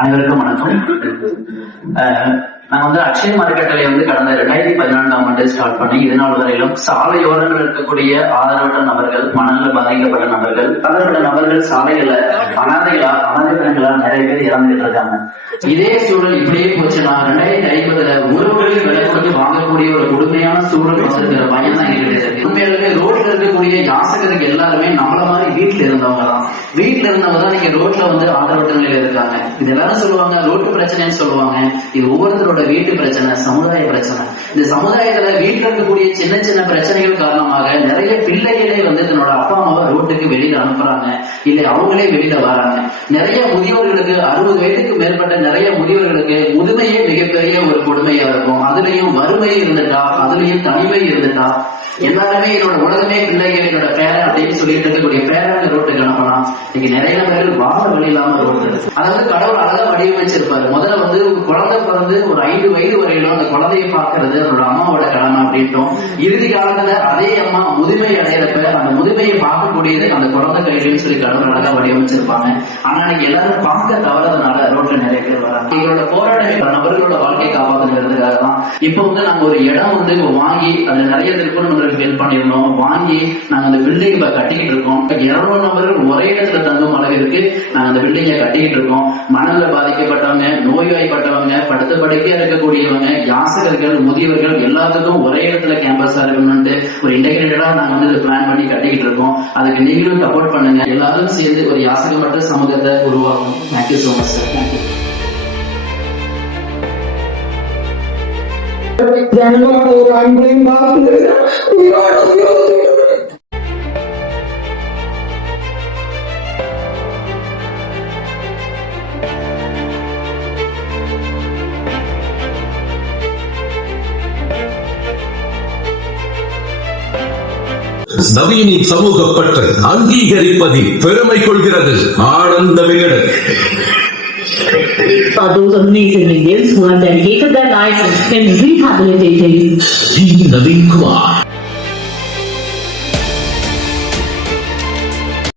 அனைவருக்கும் வணக்கம். நான் அக்ஷய மார்க்கெட்டை கடந்த 2014ஆம் ஆண்டு ஸ்டார்ட் பண்ணி இதனால் வரையிலும் சாலையோரங்கள் இருக்கக்கூடிய ஆதரவற்ற நபர்கள், மனநல பாதிக்கப்பட்ட நபர்கள், பலப்பட்ட நபர்கள் சாலைகள அனாதைகளா நிறைய பேர் இறந்துட்டு இருக்காங்க. இதே சூழல் இப்படியே போச்சுன்னா 2050 உறவுகளில் விலை கொடுத்து வாங்கக்கூடிய ஒரு கொடுமையான சூழல் வந்திருக்கிற பையன் தான் கிடையாது. உண்மையிலுமே ரோட்ல இருக்கக்கூடிய யாசகருக்கு எல்லாருமே நம்மள மாதிரி வீட்டுல இருந்தவங்க தான். வீட்டுல இருந்தவங்க தான் நீங்க ரோட்ல ஆதரவற்ற நிலையில இருக்காங்க. இது எல்லாரும் சொல்லுவாங்க ரோட்டு பிரச்சனைன்னு சொல்லுவாங்க. இது ஒவ்வொருத்தரோட வீட்டு பிரச்சனை, சமுதாய பிரச்சனை. இந்த சமுதாயத்துல வீட்டுல இருக்கக்கூடிய சின்ன சின்ன பிரச்சனைகள் காரணமாக நிறைய பிள்ளைகளே தன்னோட அப்பா அம்மாவை ரோட்டுக்கு வெளியில அனுப்புறாங்க, இல்ல அவங்களே வெளியில வராங்க. நிறைய முதியோர்களுக்கு 60 வயதுக்கு மேற்பட்ட நிறைய முதியோர்களுக்கு முதுமையே மிகப்பெரிய ஒரு கொடுமையா இருக்கும். அதுலயும் வறுமை இருந்துட்டா, அதுலயும் தனிமை இருந்துட்டா, எல்லாருமே என்னோட உலகமே பிள்ளைகள், என்னோட பேரன் அப்படின்னு சொல்லிட்டு இருக்கக்கூடிய பேரன் ரோட்டுக்கு அனுப்பலாம். இன்னைக்கு நிறைய பேர்கள் வாழ வழி இல்லாம ரோட்டு. அதாவது கடவுள் அழகா வடிவமைச்சிருப்பாரு. முதல்ல குழந்தை பிறந்து ஒரு 5 வயது வரையிலும் அந்த குழந்தையை பார்க்கறது அவரோட அம்மாவோட கடமை அப்படின்ட்டோம். இறுதி காலத்துல அதே அம்மா முதுமை அடையிறப்ப அந்த முதுமையை பார்க்கக்கூடியது அந்த குழந்தை கையிலும் சொல்லி கடவுள் அழகா வடிவமைச்சிருப்பாங்க. ஆனா இன்னைக்கு எல்லாரும் பார்க்க தவறதுனால ரோட்ல நிறைய பேர் வராங்க. எங்களோட போராட்டம் நபர்களோட வாழ்க்கையை காப்பாற்றுறதுக்காக தான் இப்ப நாங்க ஒரு இடம் வாங்கி அதுல நிறைய திருப்பணங்களுக்கு ஹெல்ப் பண்ணிருந்தோம். வாங்கி நாங்க அந்த பில்டிங் கட்டிக்கிட்டு இருக்கோம். 200 நபர்கள் ஒரே இடத்துல தங்கும் அளவிற்கு நாங்க அந்த பில்டிங்கை கட்டிக்கிட்டு இருக்கோம். மனநல பாதிக்கப்பட்டவங்க, நோய்வாய்ப்பட்டவங்க, படுத்த படுக்கையா இருக்கக்கூடியவங்க, யாசகர்கள், முதியவர்கள் எல்லாத்துக்கும் ஒரே இடத்துல கேம்பஸா இருக்கணும்னு ஒரு இன்டெகிரேட்டடா நாங்க பிளான் பண்ணி கட்டிக்கிட்டு இருக்கோம். அதுக்கு நீங்களும் சப்போர்ட் பண்ணுங்க. எல்லாரும் சேர்ந்து ஒரு யாசகமற்ற சமூகத்தை உருவாக்கும். Thank you so much sir. Thank you. ஒரு அன்பையும் பார்த்து நவீனி சமூகப்பற்று அங்கீகரிப்பதில் பெருமை கொள்கிறது Ananda Vikatan. For those amazing Indians who have dedicated their lives in rehabilitating Naveen Kumar.